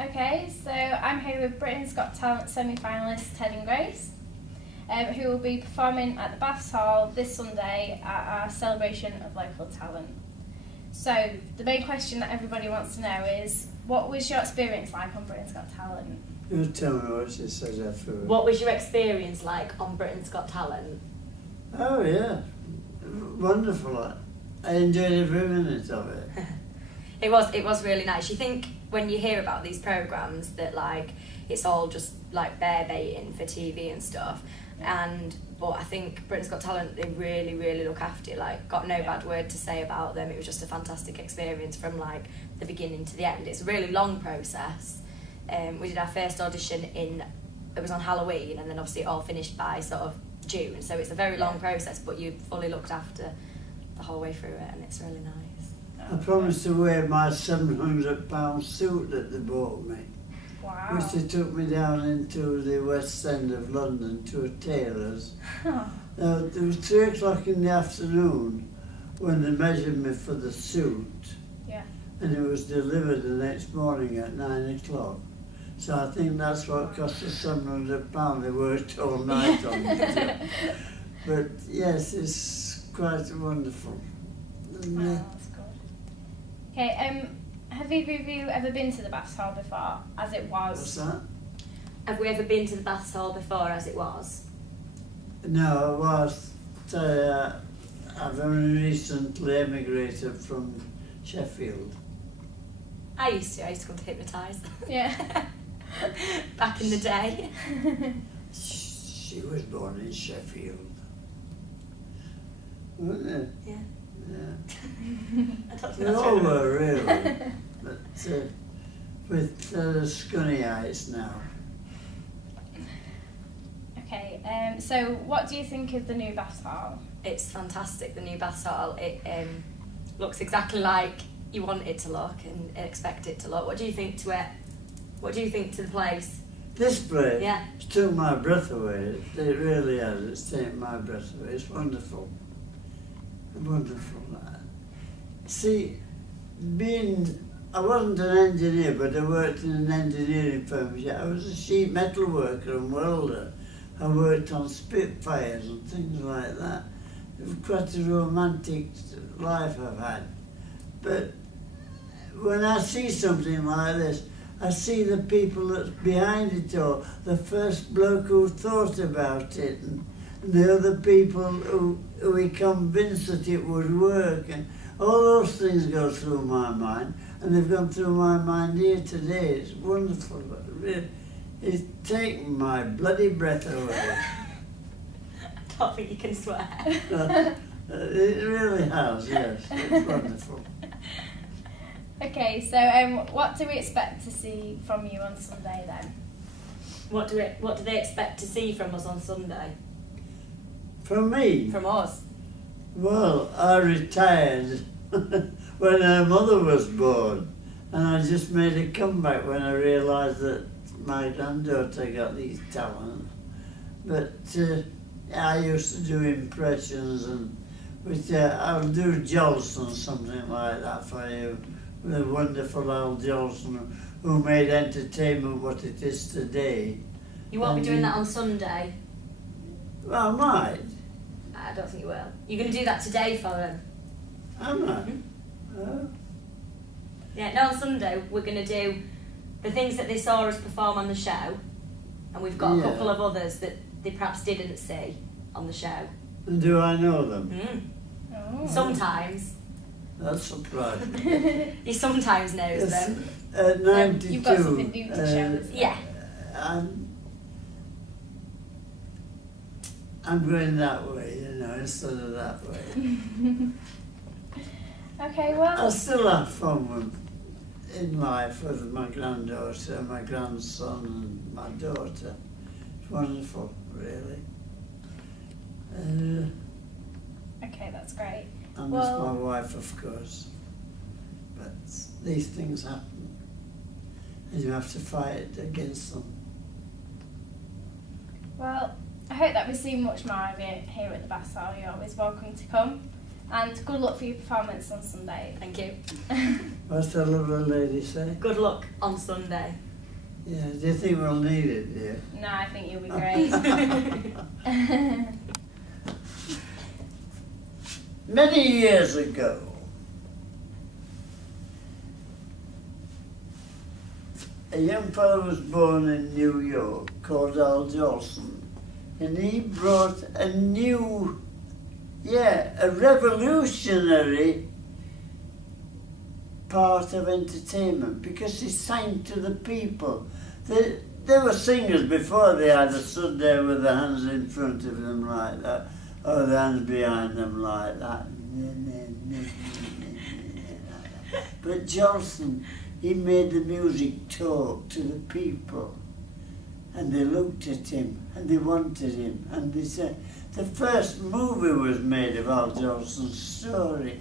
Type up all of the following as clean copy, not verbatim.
Okay, so I'm here with Britain's Got Talent semi-finalists Ted and Grace, who will be performing at the Baths Hall this Sunday at our celebration of local talent. So the main question that everybody wants to know is, what was your experience like on Britain's Got Talent? You tell me what she says afterwards. What was your experience like on Britain's Got Talent? Oh yeah, wonderful. I enjoyed every minute of it. It was really nice. You think when you hear about these programmes that like it's all just like bear baiting for TV and stuff, but I think Britain's Got Talent, they really look after you. Like, got no bad word to say about them. It was just a fantastic experience from like the beginning to the end. It's a really long process. We did our first audition it was on Halloween, and then obviously it all finished by sort of June. So it's a very long process, but you fully looked after the whole way through it, and it's really nice. I promised to wear my £700 suit that they bought me, Wow. which they took me down into the West End of London to a tailor's. Now, it was 3 o'clock in the afternoon when they measured me for the suit, Yeah. and it was delivered the next morning at 9 o'clock. So I think that's what cost us £700. They worked all night on it. But yes, it's quite wonderful. And, Wow, that's good. Okay, have either of you ever been to the Baths Hall before, as it was? what's that? Have we ever been to the Baths Hall before as it was? No, I was. I've only recently emigrated from Sheffield. I used to come to Hypnotise. Yeah. Back in the day. She was born in Sheffield. Wasn't it? Yeah. Yeah. I don't think They that's all right. were really. But with Scunniites now. Okay, so what do you think of the new Baths Hall? It's fantastic, the new Baths Hall. It looks exactly like you want it to look and expect it to look. What do you think to it? What do you think to the place? This place Yeah. took my breath away. It really has. It's taken my breath away. It's wonderful. Wonderful. See, I wasn't an engineer, but I worked in an engineering firm. I was a sheet metal worker and welder. I worked on Spitfires and things like that. It was quite a romantic life I've had. But when I see something like this, I see the people that's behind it all, the first bloke who thought about it, and the other people who he convinced that it would work, and all those things go through my mind, and they've gone through my mind here today. It's wonderful. It's taken my bloody breath away. I don't think you can swear. It really has, yes. It's wonderful. Okay, so what do we expect to see from you on Sunday then? What do they expect to see from us on Sunday? From me? From us? Well, I retired when her mother was born, and I just made a comeback when I realised that my granddaughter got these talents. But I used to do impressions, and I'll do Jolson, something like that for you. The wonderful Al Jolson, who made entertainment what it is today. You won't be And doing that on Sunday? Well, I might. I don't think you will. You're going to do that today for them? Am I? Mm-hmm. Oh. Yeah, no, on Sunday we're going to do the things that they saw us perform on the show, and we've got a couple of others that they perhaps didn't see on the show. And do I know them? Mm. Oh. Sometimes. That's surprising. He sometimes knows Yes, them. At 92, You've got something new to show us. Yeah. I'm going that way, instead of that way. Okay, I well, still have fun in life with my granddaughter, my grandson, and my daughter. It's wonderful, really. okay, that's great. I miss Well- my wife, of course. But these things happen, and you have to fight against them. Well, I hope that we see much more of you here at the Baths Hall. You're always welcome to come. And good luck for your performance on Sunday. Thank you. What's that lovely lady say? Good luck on Sunday. Yeah, do you think we'll need it, dear? No, I think you'll be great. Many years ago, a young fellow was born in New York called Al Jolson, and he brought a new, a revolutionary part of entertainment, because he sang to the people. They were singers before. They either stood there with their hands in front of them like that, or their hands behind them like that. But Jolson, he made the music talk to the people, and they looked at him and they wanted him, and they said the first movie was made of Al Jolson's story,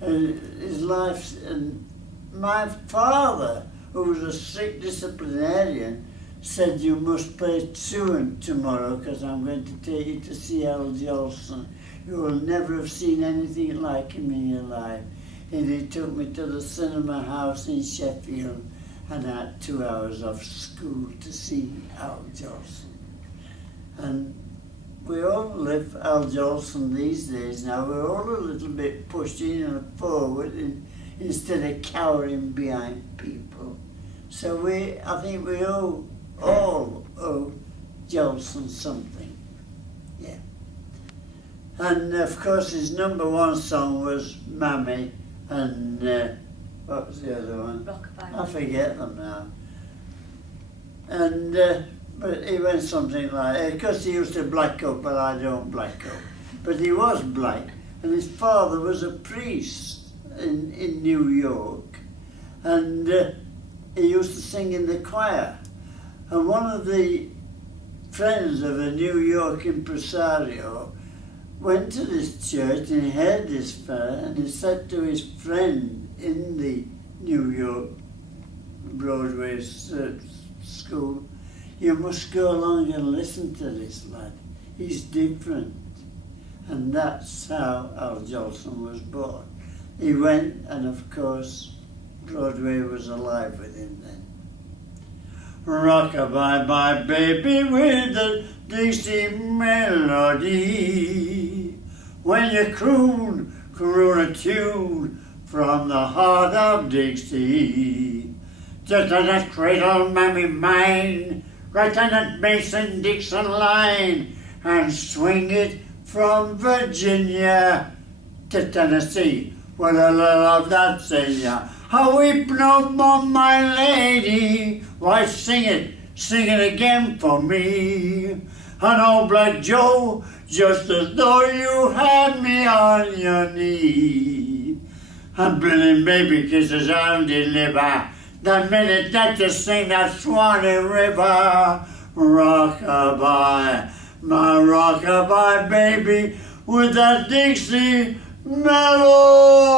his life. And my father, who was a strict disciplinarian, said, you must play truant tomorrow because I'm going to take you to see Al Jolson. You will never have seen anything like him in your life. And he took me to the cinema house in Sheffield, and I had 2 hours off school to see Al Jolson. And we all live Al Jolson these days now. We're all a little bit pushed in and forward instead of cowering behind people. So I think we all owe Jolson something. Yeah. And of course his #1 song was Mammy, and what was the other one? Rockabye. I forget them now. And but he went something like, because he used to black up, but I don't black up. But he was black, and his father was a priest in New York, and he used to sing in the choir. And one of the friends of a New York impresario went to this church, and he heard this fella, and he said to his friend in the New York Broadway school, you must go along and listen to this lad. He's different. And that's how Al Jolson was born. He went, and of course, Broadway was alive with him then. Rockabye, my baby, with the Dixie melody. When you croon a tune from the heart of Dixie. Just on that cradle, mammy mine, right on that Mason-Dixon line, and swing it from Virginia to Tennessee. Well, I love that singer. I weep no more, my lady. Why, sing it again for me. And old Black Joe, just as though you had me on your knee. And bringing baby kisses on the liver, the minute that you sing that Swanee River. Rockabye, my rockabye baby, with that Dixie melody.